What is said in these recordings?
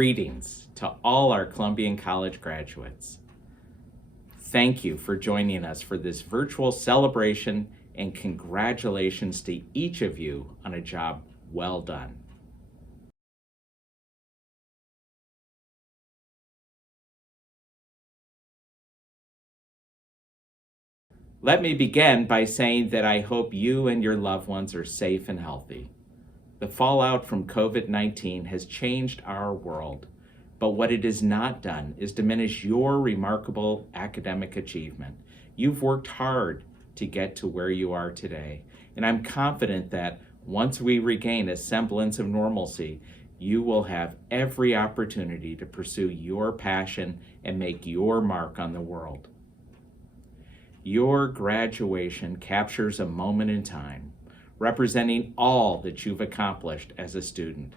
Greetings to all our Columbian College graduates. Thank you for joining us for this virtual celebration, and congratulations to each of you on a job well done. Let me begin by saying that I hope you and your loved ones are safe and healthy. The fallout from COVID-19 has changed our world, but what it has not done is diminish your remarkable academic achievement. You've worked hard to get to where you are today, and I'm confident that once we regain a semblance of normalcy, you will have every opportunity to pursue your passion and make your mark on the world. Your graduation captures a moment in time, representing all that you've accomplished as a student.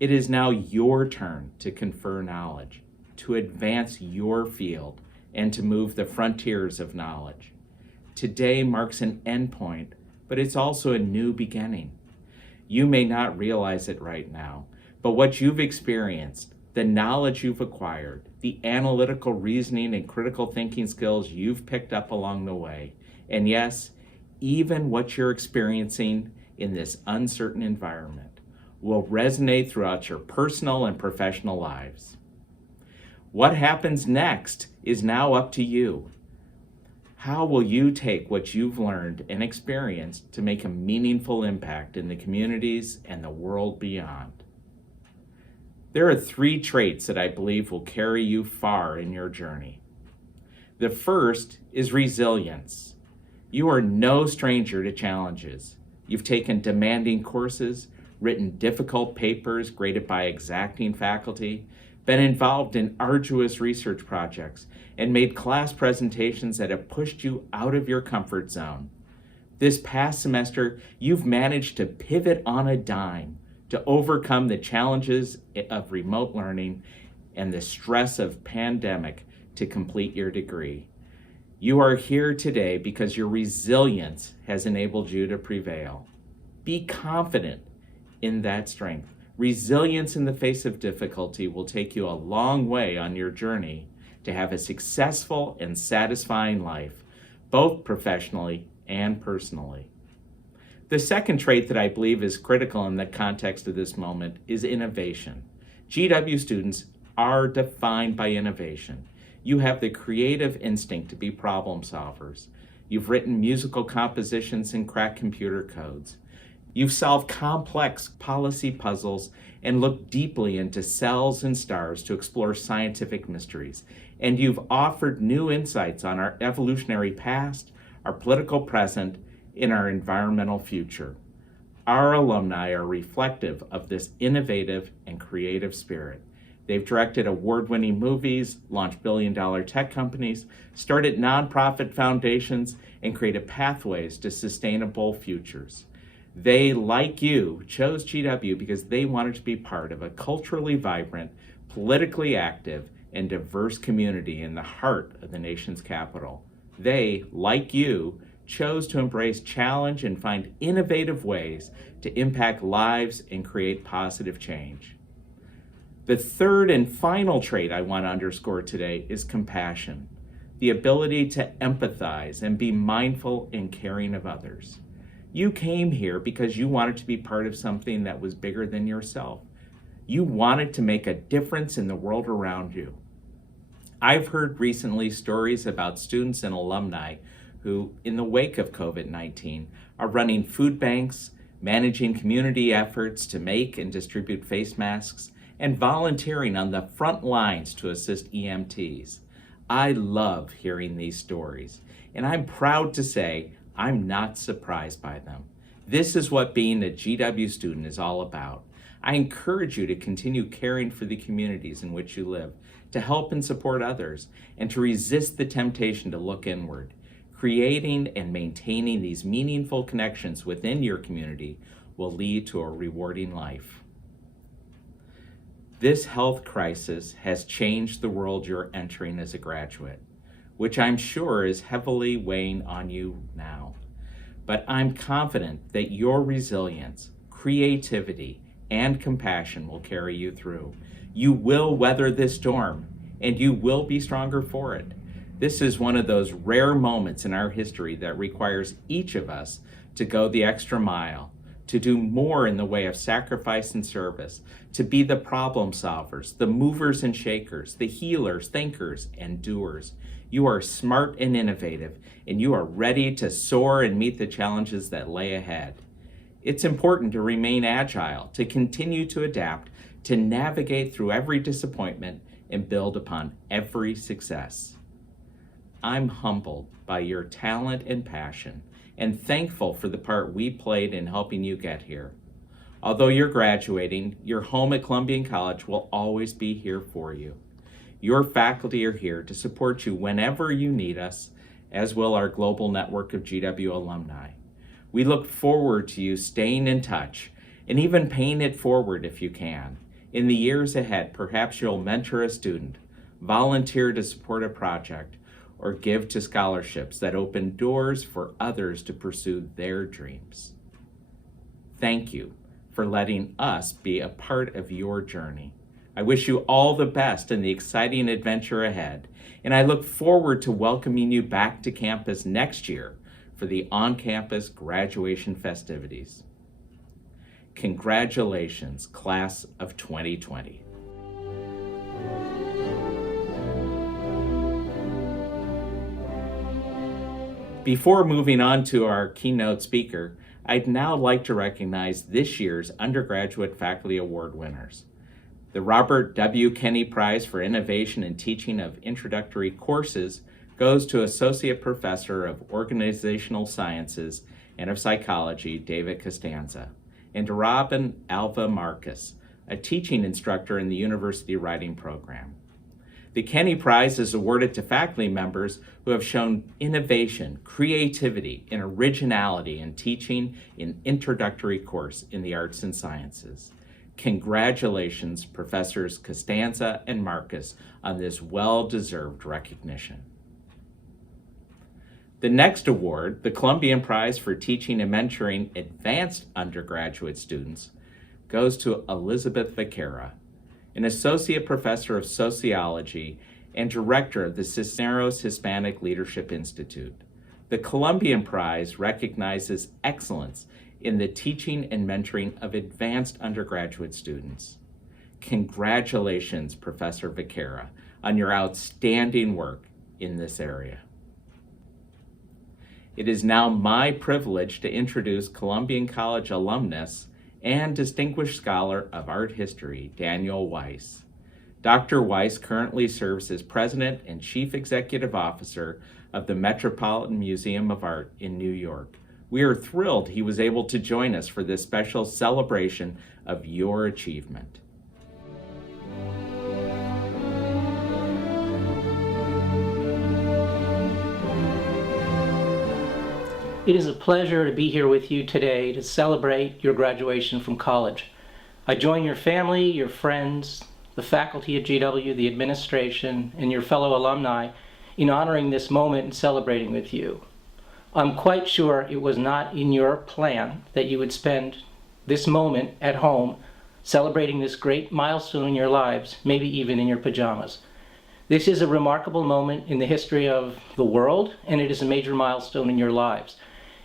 It is now your turn to confer knowledge, to advance your field, and to move the frontiers of knowledge. Today marks an endpoint, but it's also a new beginning. You may not realize it right now, but what you've experienced, the knowledge you've acquired, the analytical reasoning and critical thinking skills you've picked up along the way, and yes, even what you're experiencing in this uncertain environment will resonate throughout your personal and professional lives. What happens next is now up to you. How will you take what you've learned and experienced to make a meaningful impact in the communities and the world beyond? There are 3 traits that I believe will carry you far in your journey. The first is resilience. You are no stranger to challenges. You've taken demanding courses, written difficult papers graded by exacting faculty, been involved in arduous research projects, and made class presentations that have pushed you out of your comfort zone. This past semester, you've managed to pivot on a dime to overcome the challenges of remote learning and the stress of pandemic to complete your degree. You are here today because your resilience has enabled you to prevail. Be confident in that strength. Resilience in the face of difficulty will take you a long way on your journey to have a successful and satisfying life, both professionally and personally. The second trait that I believe is critical in the context of this moment is innovation. GW students are defined by innovation. You have the creative instinct to be problem solvers. You've written musical compositions and cracked computer codes. You've solved complex policy puzzles and looked deeply into cells and stars to explore scientific mysteries. And you've offered new insights on our evolutionary past, our political present, and our environmental future. Our alumni are reflective of this innovative and creative spirit. They've directed award-winning movies, launched billion-dollar tech companies, started nonprofit foundations, and created pathways to sustainable futures. They, like you, chose GW because they wanted to be part of a culturally vibrant, politically active, and diverse community in the heart of the nation's capital. They, like you, chose to embrace challenge and find innovative ways to impact lives and create positive change. The third and final trait I want to underscore today is compassion, the ability to empathize and be mindful and caring of others. You came here because you wanted to be part of something that was bigger than yourself. You wanted to make a difference in the world around you. I've heard recently stories about students and alumni who, in the wake of COVID-19, are running food banks, managing community efforts to make and distribute face masks, and volunteering on the front lines to assist EMTs. I love hearing these stories, and I'm proud to say I'm not surprised by them. This is what being a GW student is all about. I encourage you to continue caring for the communities in which you live, to help and support others, and to resist the temptation to look inward. Creating and maintaining these meaningful connections within your community will lead to a rewarding life. This health crisis has changed the world you're entering as a graduate, which I'm sure is heavily weighing on you now. But I'm confident that your resilience, creativity, and compassion will carry you through. You will weather this storm, and you will be stronger for it. This is one of those rare moments in our history that requires each of us to go the extra mile, to do more in the way of sacrifice and service, to be the problem solvers, the movers and shakers, the healers, thinkers, and doers. You are smart and innovative, and you are ready to soar and meet the challenges that lay ahead. It's important to remain agile, to continue to adapt, to navigate through every disappointment and build upon every success. I'm humbled by your talent and passion, and thankful for the part we played in helping you get here. Although you're graduating, your home at Columbian College will always be here for you. Your faculty are here to support you whenever you need us, as will our global network of GW alumni. We look forward to you staying in touch and even paying it forward if you can. In the years ahead, perhaps you'll mentor a student, volunteer to support a project, or give to scholarships that open doors for others to pursue their dreams. Thank you for letting us be a part of your journey. I wish you all the best in the exciting adventure ahead, and I look forward to welcoming you back to campus next year for the on-campus graduation festivities. Congratulations, class of 2020. Before moving on to our keynote speaker, I'd now like to recognize this year's undergraduate faculty award winners. The Robert W. Kenney Prize for Innovation in Teaching of Introductory Courses goes to Associate Professor of Organizational Sciences and of Psychology, David Costanza, and to Robin Alva Marcus, a teaching instructor in the University Writing Program. The Kenney Prize is awarded to faculty members who have shown innovation, creativity, and originality in teaching an introductory course in the arts and sciences. Congratulations, Professors Costanza and Marcus, on this well-deserved recognition. The next award, the Columbian Prize for Teaching and Mentoring Advanced Undergraduate Students, goes to Elizabeth Vaquera, an Associate Professor of Sociology and Director of the Cisneros Hispanic Leadership Institute. The Columbian Prize recognizes excellence in the teaching and mentoring of advanced undergraduate students. Congratulations, Professor Vaquera, on your outstanding work in this area. It is now my privilege to introduce Columbian College alumnus and Distinguished Scholar of Art History, Daniel Weiss. Dr. Weiss currently serves as President and Chief Executive Officer of the Metropolitan Museum of Art in New York. We are thrilled he was able to join us for this special celebration of your achievement. It is a pleasure to be here with you today to celebrate your graduation from college. I join your family, your friends, the faculty at GW, the administration, and your fellow alumni in honoring this moment and celebrating with you. I'm quite sure it was not in your plan that you would spend this moment at home celebrating this great milestone in your lives, maybe even in your pajamas. This is a remarkable moment in the history of the world, and it is a major milestone in your lives.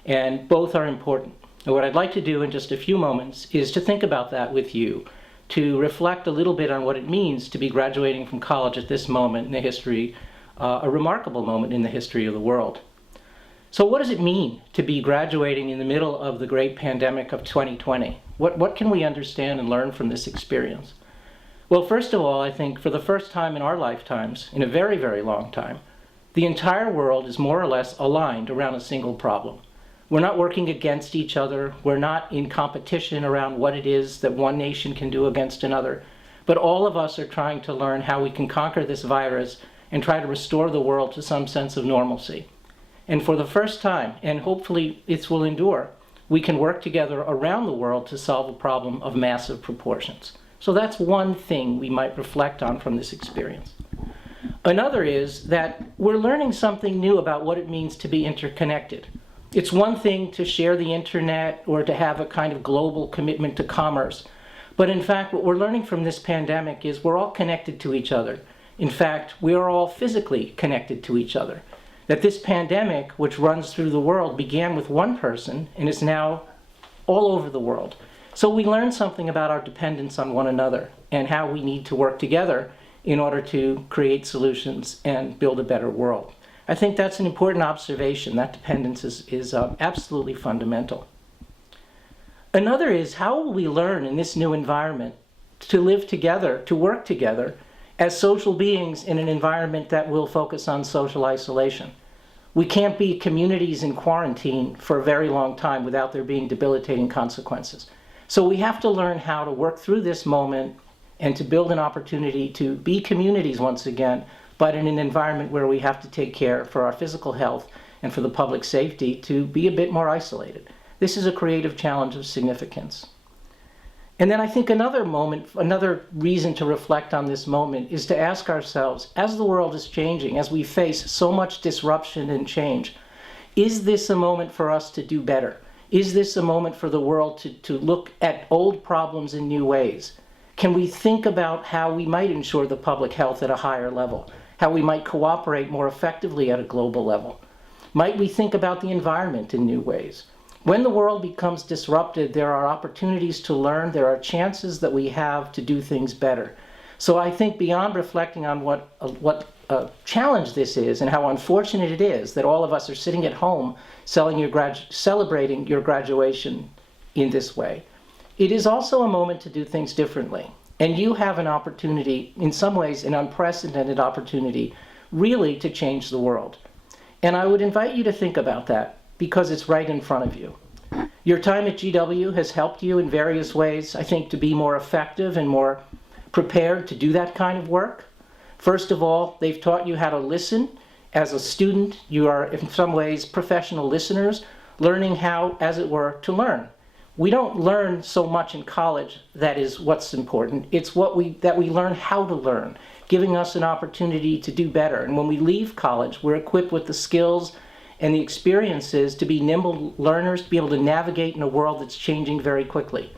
And both are important. And what I'd like to do in just a few moments is to think about that with you, to reflect a little bit on what it means to be graduating from college at this moment in the history, a remarkable moment in the history of the world. So what does it mean to be graduating in the middle of the great pandemic of 2020? What can we understand and learn from this experience? Well, first of all, I think for the first time in our lifetimes, in a very, very long time, the entire world is more or less aligned around a single problem. We're not working against each other. We're not in competition around what it is that one nation can do against another. But all of us are trying to learn how we can conquer this virus and try to restore the world to some sense of normalcy. And for the first time, and hopefully it will endure, we can work together around the world to solve a problem of massive proportions. So that's one thing we might reflect on from this experience. Another is that we're learning something new about what it means to be interconnected. It's one thing to share the internet or to have a kind of global commitment to commerce, But in fact, what we're learning from this pandemic is we're all connected to each other. In fact, we are all physically connected to each other. That this pandemic, which runs through the world, began with one person and is now all over the world. So we learned something about our dependence on one another and how we need to work together in order to create solutions and build a better world. I think that's an important observation. That dependence is absolutely fundamental. Another is, how will we learn in this new environment to live together, to work together as social beings in an environment that will focus on social isolation? We can't be communities in quarantine for a very long time without there being debilitating consequences. So we have to learn how to work through this moment and to build an opportunity to be communities once again, but in an environment where we have to take care for our physical health and for the public safety to be a bit more isolated. This is a creative challenge of significance. And then I think another reason to reflect on this moment is to ask ourselves, as the world is changing, as we face so much disruption and change, is this a moment for us to do better? Is this a moment for the world to look at old problems in new ways? Can we think about how we might ensure the public health at a higher level? How we might cooperate more effectively at a global level? Might we think about the environment in new ways? When the world becomes disrupted, there are opportunities to learn, there are chances that we have to do things better. So I think beyond reflecting on what a challenge this is and how unfortunate it is that all of us are sitting at home celebrating your graduation in this way, it is also a moment to do things differently. And you have an opportunity, in some ways an unprecedented opportunity, really to change the world. And I would invite you to think about that, because it's right in front of you. Your time at GW has helped you in various ways, I think, to be more effective and more prepared to do that kind of work. First of all, they've taught you how to listen. As a student, you are in some ways professional listeners, learning how, as it were, to learn. We don't learn so much in college that is what's important. It's that we learn how to learn, giving us an opportunity to do better. And when we leave college, we're equipped with the skills and the experiences to be nimble learners, to be able to navigate in a world that's changing very quickly.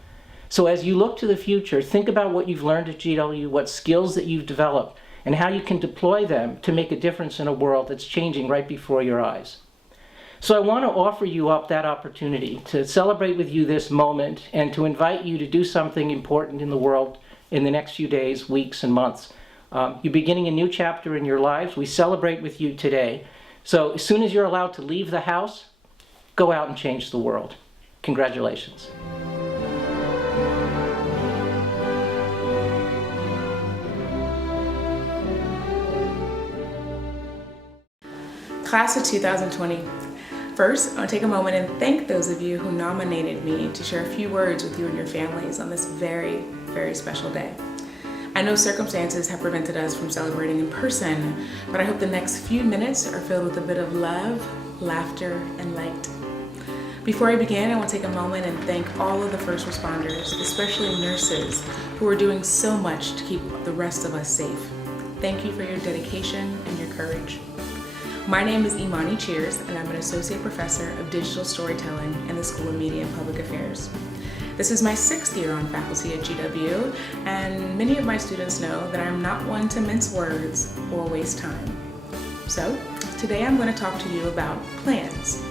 So as you look to the future, think about what you've learned at GW, what skills that you've developed, and how you can deploy them to make a difference in a world that's changing right before your eyes. So I want to offer you up that opportunity to celebrate with you this moment and to invite you to do something important in the world in the next few days, weeks, and months. You're beginning a new chapter in your lives. We celebrate with you today. So as soon as you're allowed to leave the house, go out and change the world. Congratulations. Class of 2020. First, I want to take a moment and thank those of you who nominated me to share a few words with you and your families on this very, very special day. I know circumstances have prevented us from celebrating in person, but I hope the next few minutes are filled with a bit of love, laughter, and light. Before I begin, I want to take a moment and thank all of the first responders, especially nurses, who are doing so much to keep the rest of us safe. Thank you for your dedication and your courage. My name is Imani Cheers, and I'm an Associate Professor of Digital Storytelling in the School of Media and Public Affairs. This is my 6th year on faculty at GW, and many of my students know that I'm not one to mince words or waste time. So, today I'm going to talk to you about plans.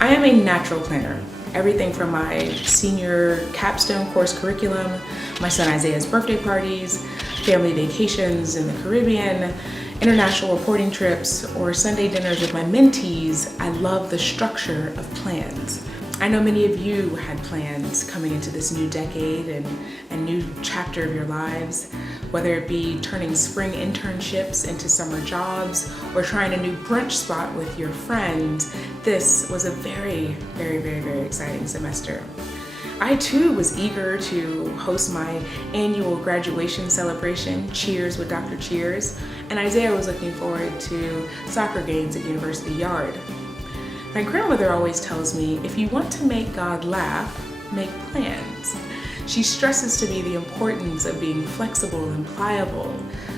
I am a natural planner. Everything from my senior capstone course curriculum, my son Isaiah's birthday parties, family vacations in the Caribbean, international reporting trips, or Sunday dinners with my mentees. I love the structure of plans. I know many of you had plans coming into this new decade and a new chapter of your lives, whether it be turning spring internships into summer jobs or trying a new brunch spot with your friends. This was a very, very, very, very exciting semester. I too was eager to host my annual graduation celebration, Cheers with Dr. Cheers, and Isaiah was looking forward to soccer games at University Yard. My grandmother always tells me, if you want to make God laugh, make plans. She stresses to me the importance of being flexible and pliable.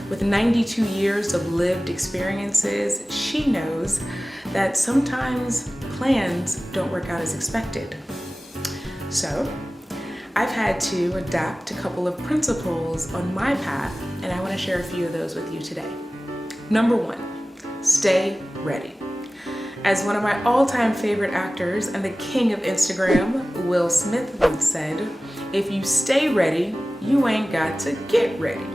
With 92 years of lived experiences, she knows that sometimes plans don't work out as expected. So, I've had to adapt a couple of principles on my path, and I want to share a few of those with you today. Number one, stay ready. As one of my all-time favorite actors and the king of Instagram, Will Smith, once said, if you stay ready, you ain't got to get ready.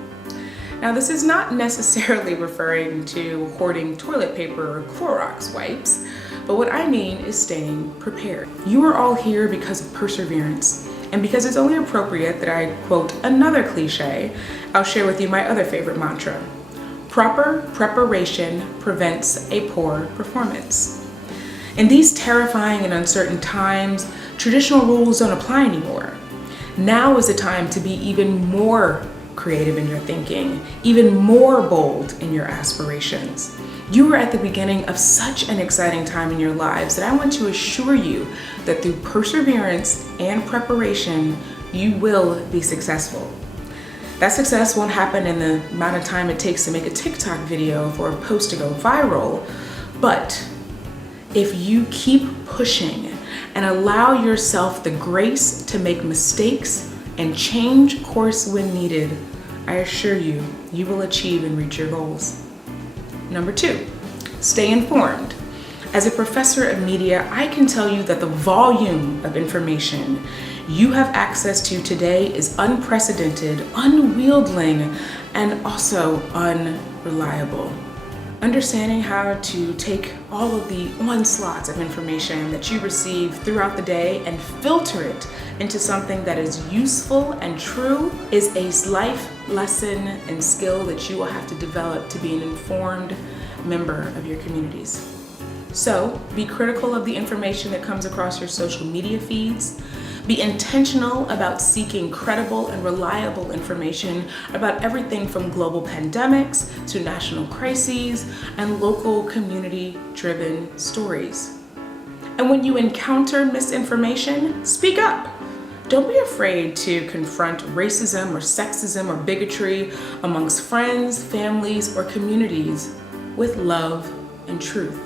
Now, this is not necessarily referring to hoarding toilet paper or Clorox wipes, but what I mean is staying prepared. You are all here because of perseverance, and because it's only appropriate that I quote another cliche, I'll share with you my other favorite mantra. Proper preparation prevents a poor performance. In these terrifying and uncertain times, traditional rules don't apply anymore. Now is the time to be even more creative in your thinking, even more bold in your aspirations. You are at the beginning of such an exciting time in your lives that I want to assure you that through perseverance and preparation, you will be successful. That success won't happen in the amount of time it takes to make a TikTok video for a post to go viral, but if you keep pushing and allow yourself the grace to make mistakes and change course when needed, I assure you, you will achieve and reach your goals. Number two, stay informed. As a professor of media, I can tell you that the volume of information you have access to today is unprecedented, unwieldy, and also unreliable. Understanding how to take all of the onslaughts of information that you receive throughout the day and filter it into something that is useful and true is a life lesson and skill that you will have to develop to be an informed member of your communities. So, be critical of the information that comes across your social media feeds. Be intentional about seeking credible and reliable information about everything from global pandemics to national crises and local community-driven stories. And when you encounter misinformation, speak up. Don't be afraid to confront racism or sexism or bigotry amongst friends, families, or communities with love and truth.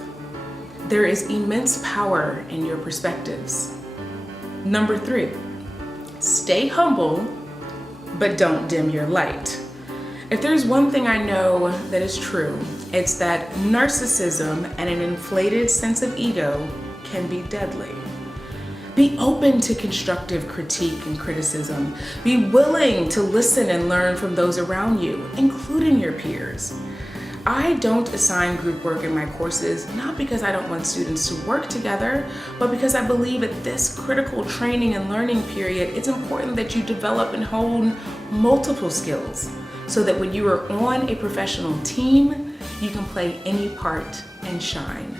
There is immense power in your perspectives. Number three, stay humble, but don't dim your light. If there's one thing I know that is true, it's that narcissism and an inflated sense of ego can be deadly. Be open to constructive critique and criticism. Be willing to listen and learn from those around you, including your peers. I don't assign group work in my courses, not because I don't want students to work together, but because I believe at this critical training and learning period, it's important that you develop and hone multiple skills so that when you are on a professional team, you can play any part and shine.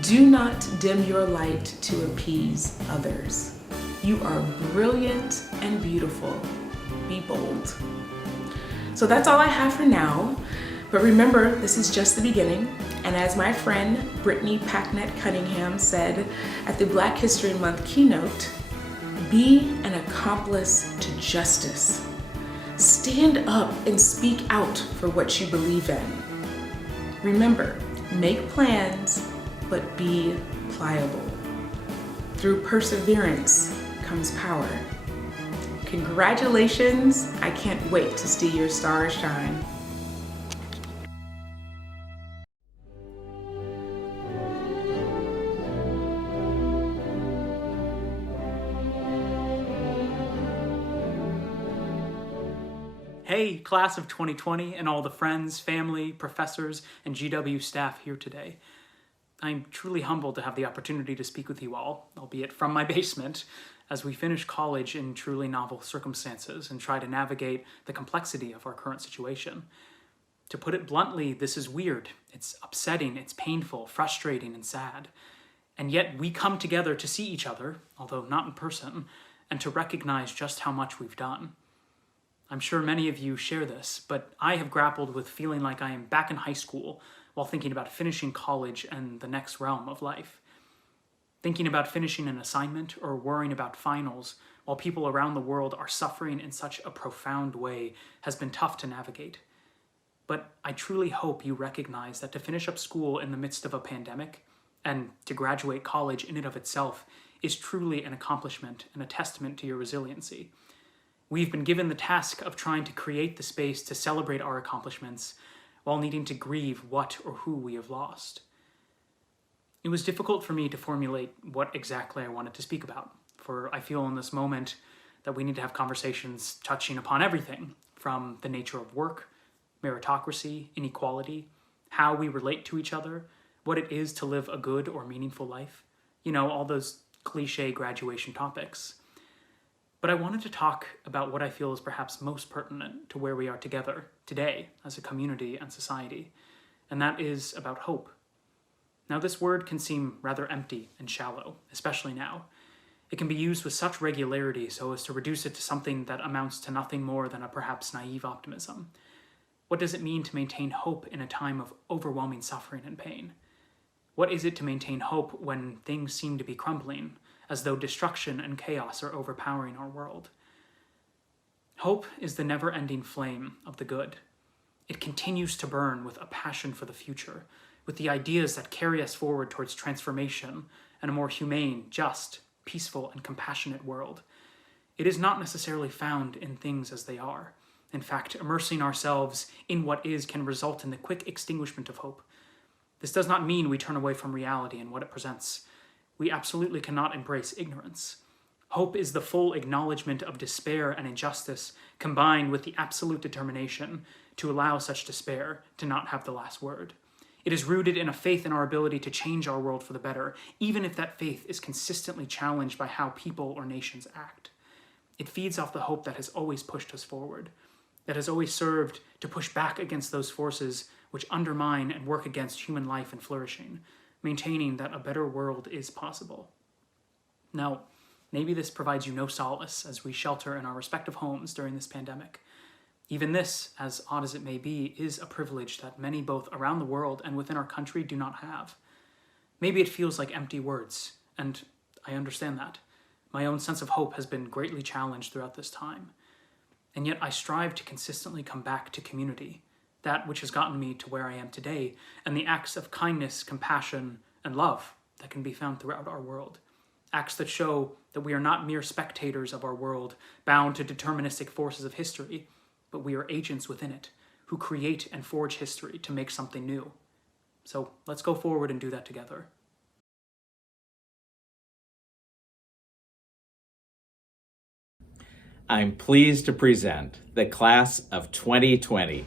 Do not dim your light to appease others. You are brilliant and beautiful. Be bold. So that's all I have for now. But remember, this is just the beginning, and as my friend Brittany Packnett Cunningham said at the Black History Month keynote, be an accomplice to justice. Stand up and speak out for what you believe in. Remember, make plans, but be pliable. Through perseverance comes power. Congratulations, I can't wait to see your stars shine. Hey, class of 2020 and all the friends, family, professors, and GW staff here today. I'm truly humbled to have the opportunity to speak with you all, albeit from my basement, as we finish college in truly novel circumstances and try to navigate the complexity of our current situation. To put it bluntly, this is weird. It's upsetting, it's painful, frustrating, and sad. And yet we come together to see each other, although not in person, and to recognize just how much we've done. I'm sure many of you share this, but I have grappled with feeling like I am back in high school while thinking about finishing college and the next realm of life. Thinking about finishing an assignment or worrying about finals while people around the world are suffering in such a profound way has been tough to navigate. But I truly hope you recognize that to finish up school in the midst of a pandemic and to graduate college in and of itself is truly an accomplishment and a testament to your resiliency. We've been given the task of trying to create the space to celebrate our accomplishments while needing to grieve what or who we have lost. It was difficult for me to formulate what exactly I wanted to speak about, for I feel in this moment that we need to have conversations touching upon everything from the nature of work, meritocracy, inequality, how we relate to each other, what it is to live a good or meaningful life. All those cliche graduation topics. But I wanted to talk about what I feel is perhaps most pertinent to where we are together today as a community and society, and that is about hope. Now, this word can seem rather empty and shallow, especially now. It can be used with such regularity so as to reduce it to something that amounts to nothing more than a perhaps naive optimism. What does it mean to maintain hope in a time of overwhelming suffering and pain? What is it to maintain hope when things seem to be crumbling, as though destruction and chaos are overpowering our world? Hope is the never-ending flame of the good. It continues to burn with a passion for the future, with the ideas that carry us forward towards transformation and a more humane, just, peaceful, and compassionate world. It is not necessarily found in things as they are. In fact, immersing ourselves in what is can result in the quick extinguishment of hope. This does not mean we turn away from reality and what it presents. We absolutely cannot embrace ignorance. Hope is the full acknowledgement of despair and injustice, combined with the absolute determination to allow such despair to not have the last word. It is rooted in a faith in our ability to change our world for the better, even if that faith is consistently challenged by how people or nations act. It feeds off the hope that has always pushed us forward, that has always served to push back against those forces which undermine and work against human life and flourishing, maintaining that a better world is possible. Now, maybe this provides you no solace as we shelter in our respective homes during this pandemic. Even this, as odd as it may be, is a privilege that many both around the world and within our country do not have. Maybe it feels like empty words, and I understand that. My own sense of hope has been greatly challenged throughout this time. And yet I strive to consistently come back to community, that which has gotten me to where I am today, and the acts of kindness, compassion, and love that can be found throughout our world. Acts that show that we are not mere spectators of our world, bound to deterministic forces of history, but we are agents within it, who create and forge history to make something new. So let's go forward and do that together. I'm pleased to present the class of 2020.